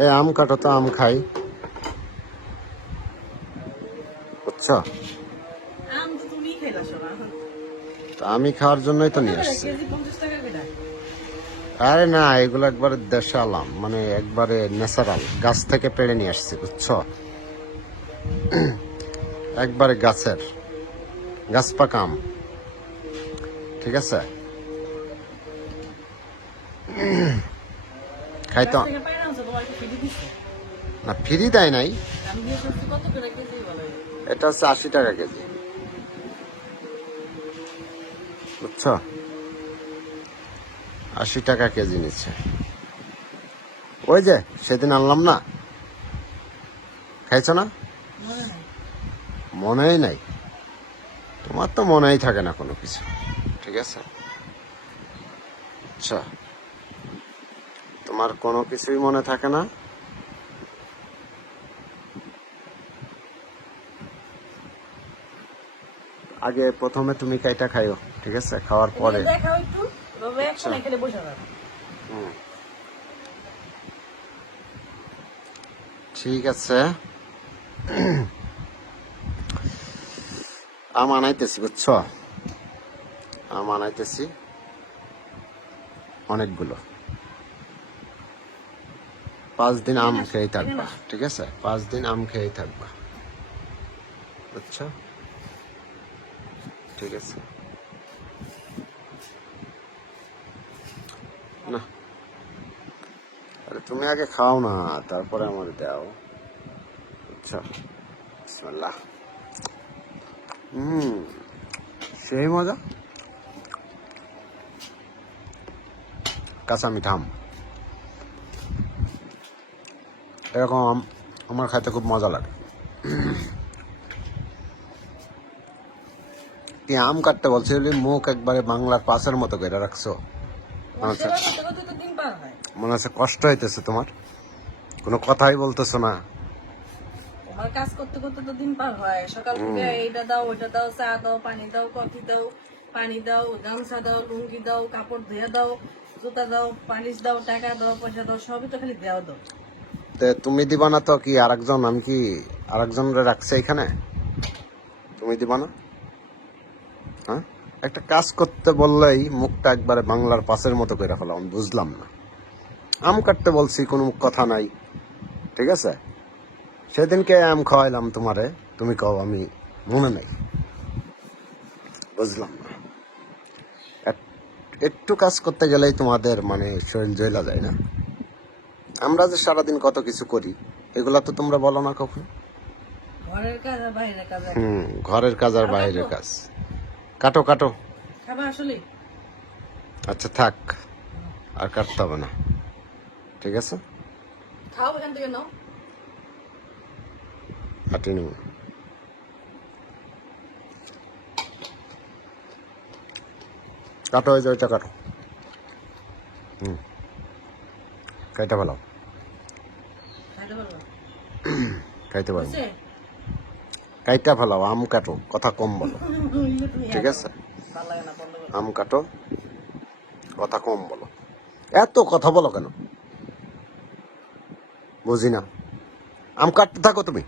এই আম কাটো তো, আম খাই, বুঝছো? আম তো তুমি খাইলা শোনা। তো আমি খাওয়ার জন্যই তো নিয়ে আসছি। কেজি 50 টাকা করে। আরে না, এগুলো একবারে দেশাল আম, মানে একবারে ন্যাচারাল, গাছ থেকে পেড়ে নিয়ে আসছি, বুঝছো? একবারে গাছের, গাছ পাকা আম, ঠিক আছে? খাইতো গাছ থেকে পাইরা আনছো, তোমার কি ফ্রি দিছে? না, ফ্রি দেয় নাই। আমি দিয়ে করছি কত করে কেজি বলো? এটা হচ্ছে 80 টাকা কেজি, বুঝছো? 80 টাকা কেজি নিচ্ছে। ওই যে সেদিন আনলাম না, খাইছো না? মনে নাই। মনেই নাই, তোমার তো মনেই থাকে না কোনো কিছু, ঠিক আছে? আচ্ছা, তোমার কোনো কিছুই মনে থাকে না। আগে প্রথমে তুমি কাইটা খাইও, ঠিক আছে? খাওয়ার পরে দেখাও একটু, তবে এখন এখানে বসে যাবে। হুম, ঠিক আছে। আম আনাইতেছি, বুঝছো? আম আনাইতেছি অনেকগুলো। 5 দিন আম খেয়েই থাকবা, ঠিক আছে? 5 দিন আম খেয়েই থাকবা, বুঝছো? ঠিক আছে না? আরে তুমি আগে খাও না, তারপরে আমার দাও, বুঝছো? বিসমিল্লাহ। সেই মজা, কাঁচা মিঠা আম, এরকম আম আমার খাইতে খুব মজা লাগে। কি আম কাটতে বলছি, মুখ একবারে বাংলার পাশের মতো করে রাখছো। মনে হচ্ছে, সেবা করতে করতে তো দিন পার হয়। মনে হচ্ছে কষ্ট হইতেছে তোমার, কোনো কথাই বলতেছো না। তোমার কাজ করতে করতে তো দিন পার হয়। সকাল থেকে এইটা দাও, ওইটা দাও, চা দাও, পানি দাও, কফি দাও, পানি দাও, গামছা দাও, লুঙ্গি দাও, কাপড় ধুয়ে দাও, জুতা দাও, পালিশ দাও, টাকা দাও, পয়সা দাও, সবই তো খালি দেওয়া দাও। তে তুমি দিবা না তো কি আরেকজন, আমি কি আরেকজনরে রাখছে এখানে? তুমি দিবা না? হ্যাঁ, একটা কাজ করতে বললেই মুখটা একবারে বাংলার পাশের মতো করে ফেলাম, আমি বুঝলাম না। আম কাটতে বলছি, কোনো কথা নাই, ঠিক আছে? সেদিনকে আম খাওয়াইলাম তোমারে, তুমি কও আমি মনে নাই, বুঝলাম না। একটু কাজ করতে গেলেই তোমাদের মানে শরীর জ্বলা যায় না? আমরা যে সারাদিন কত কিছু করি, এগুলা তো তোমরা বলো না কখনো। ঘরের কাজ আর বাইরের কাজ এক। ঘরের কাজ আর আরো বাইরের কাটবো? কাজ। কাটো কাটো। খাবা আসলে? আচ্ছা থাক, আর কাটতে হবে না, ঠিক আছে? খাও এখান থেকে নাও। কাটি নেব। কাটো, ওই যে ওইটা কাটো। খাইতে ভালো, খাইতে পারবো? খাইতে পারবো। বুঝছে? কাইটা ফেলাও, আম কাটো, কথা কম বলো, তুমি ঠিক আছে? ভালো লাগে না, বন্ধ করো। আম কাটো, কথা কম বলো। এত কথা বলো কেন বুঝি না। আম কাটতে থাকো তুমি।